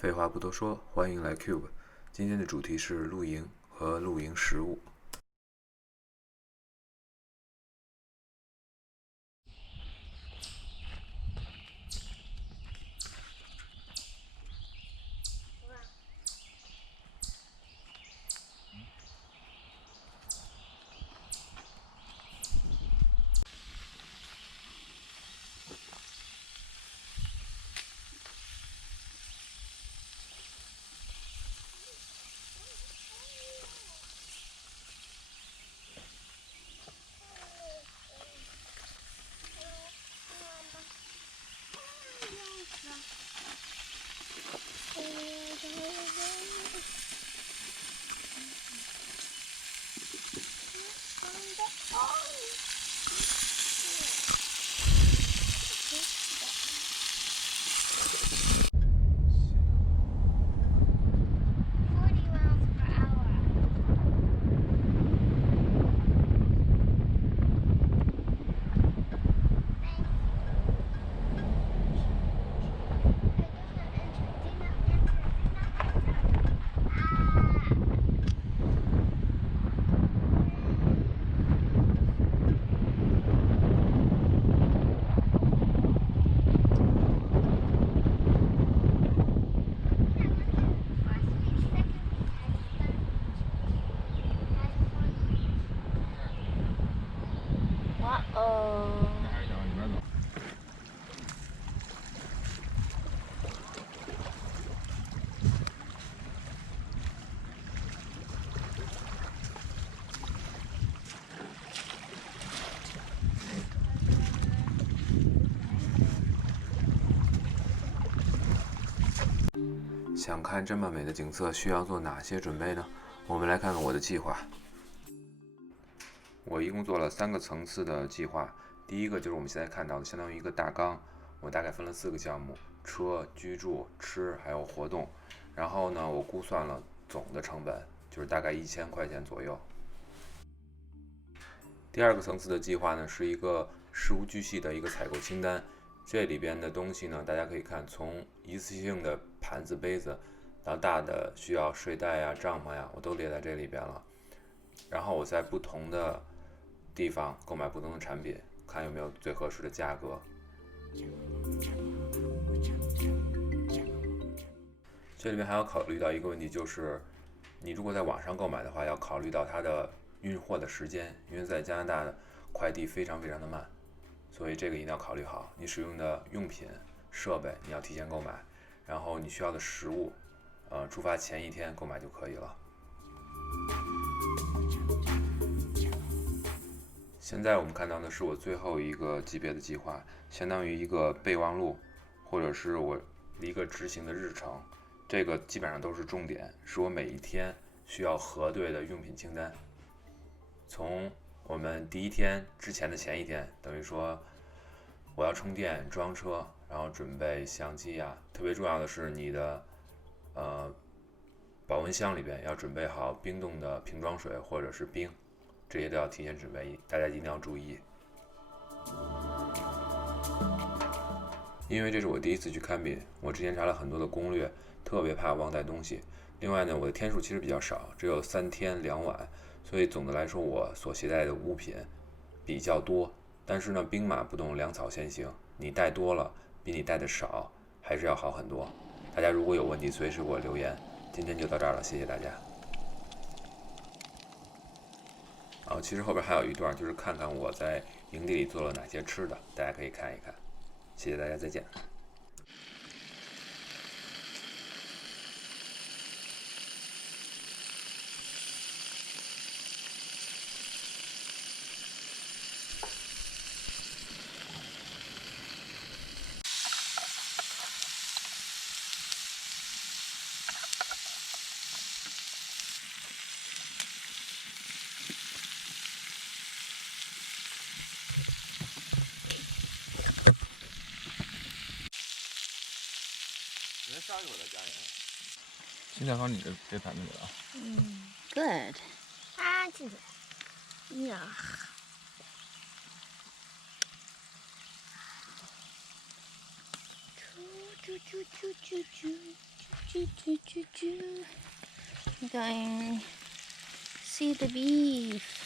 废话不多说，欢迎来 Cube。今天的主题是露营和露营食物。想看这么美的景色，需要做哪些准备呢？我们来看看我的计划。我一共做了3个层次的计划。第一个就是我们现在看到的，相当于一个大纲。我大概分了4个项目：车、居住、吃，还有活动。然后呢，我估算了总的成本，就是大概1000块钱左右。第二个层次的计划呢，是一个事无巨细的一个采购清单。这里边的东西呢，大家可以看，从一次性的盘子、杯子，到大的需要睡袋呀、帐篷呀，我都列在这里边了。然后我在不同的地方购买不同的产品，看有没有最合适的价格。这里面还要考虑到一个问题，就是你如果在网上购买的话，要考虑到它的运货的时间，因为在加拿大快递非常的慢，所以这个一定要考虑好。你使用的用品、设备你要提前购买，然后你需要的食物，出发前1天购买就可以了。现在我们看到的是我最后一个级别的计划，相当于一个备忘录，或者是我一个执行的日程。这个基本上都是重点，是我每一天需要核对的用品清单。从我们第1天之前的前1天，等于说我要充电、装车，然后准备相机呀。特别重要的是你的保温箱里边要准备好冰冻的瓶装水或者是冰，这些都要提前准备，大家一定要注意。因为这是我第一次去看病，我之前查了很多的攻略，特别怕忘带东西。另外呢，我的天数其实比较少，只有3天2晚，所以总的来说我所携带的物品比较多。但是呢，兵马不动，粮草先行，你带多了比你带的少还是要好很多。大家如果有问题，随时给我留言。今天就到这儿了，谢谢大家。其实后边还有一段，就是看看我在营地里做了哪些吃的，大家可以看一看。谢谢大家，再见。上一会儿再加盐。现在往你这盘子里啊。Good. 啊，进去。呀。啾啾啾啾啾啾。I'm going see the beef.